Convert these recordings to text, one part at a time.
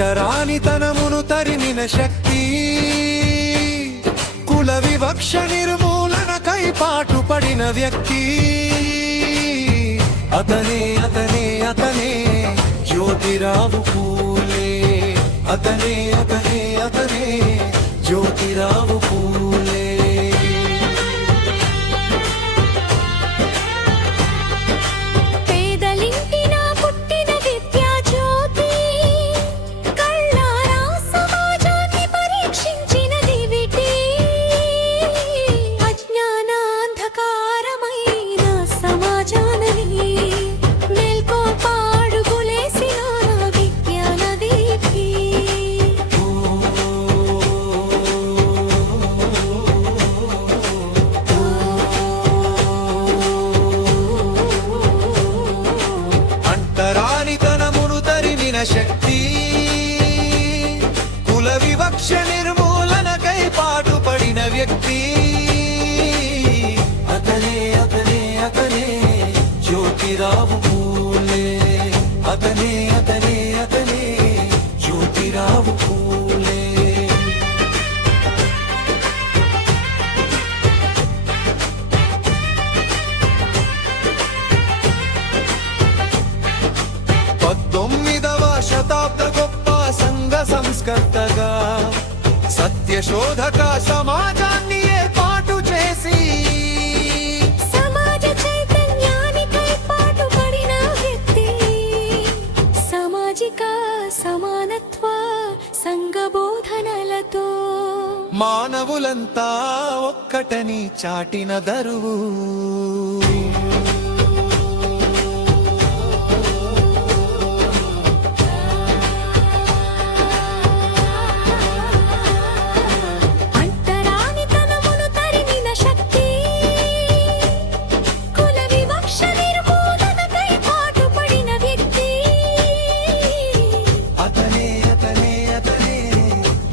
అంటరానితనమును తరిమిన శక్తి, కుల వివక్ష నిర్మూలనకై పాటుపడిన వ్యక్తి, అతనే అతనే అతనే జ్యోతిరావు పూలే, అతనే అతనే అతనే జ్యోతిరావు పూలే. శక్తి, కుల వివక్ష నిర్మూలనకై పాటుపడిన వ్యక్తి, అతనే అతనే అతనే జ్యోతిరావు పూలే, అతనే అతనే అతనే జ్యోతిరావు పూలే. శతాబ్ద గొప్ప సంఘ సంస్కర్తగా, సత్యశోధక సమాజాన్ని ఏర్పాటు చేసి, సమాజ చైతన్యానికై పాటుపడిన వ్యక్తి, సామాజిక సమానత్వ సంఘ బోధనలతో మానవులంతా ఒక్కటని చాటిన దరువు.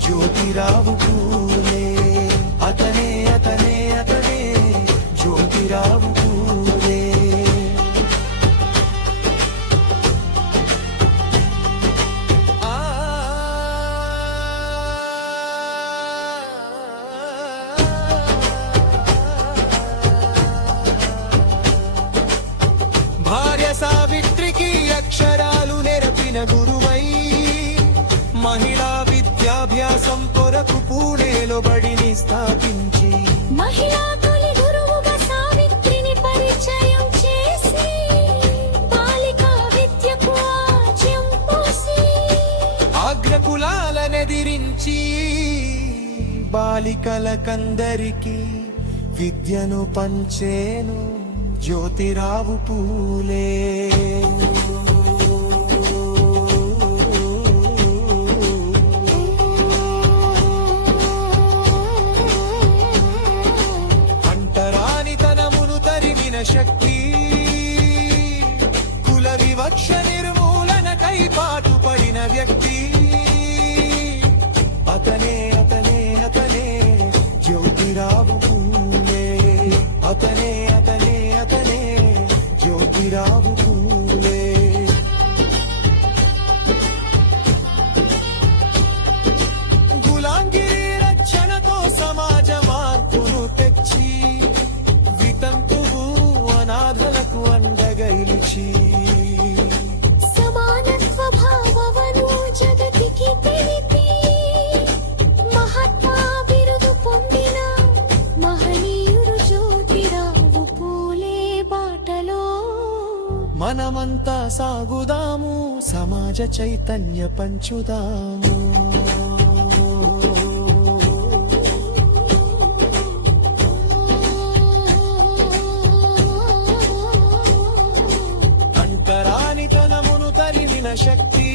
జ్యోతిరావు పూలే, అతనే అతనే అతనే జ్యోతిరావు పూలే. భార్య సావిత్రికి అక్షరాలు నేర్పిన గురువై, మహిళా విద్యాభ్యాసం కొరకు పూణేలో బడిని స్థాపించి, మహిళా తొలి గురువుగా సావిత్రిని పరిచయం చేసి, బాలికా విద్యకు ఆజ్యం పోసి, అగ్రకులాలనెదిరించి బాలికలకందరికి విద్యను పంచేను జ్యోతిరావు పూలే. శక్తి, కుల వివక్ష నిర్మూలనకై పాటుపడిన వ్యక్తి, అతనే అతనే అతనే జ్యోతిరావు పూలే, అతనే అతనే అతనే జ్యోతిరావు పూలే. గులాంగిరి రక్షణతో సమాజ మార్పును తెచ్చి, అనాథలకు అండగా నిలిచి, సమానత్వ భావమును జగతికి తెలిపి, మహాత్మా బిరుదు పొందిన మహనీయుడు జ్యోతిరావు పూలే బాటలో మనమంతా సాగుదాము, సమాజ చైతన్య పంచుదాము. శక్తి,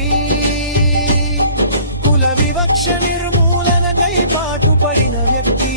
కుల వివక్ష నిర్మూలనకై పాటుపడిన వ్యక్తి,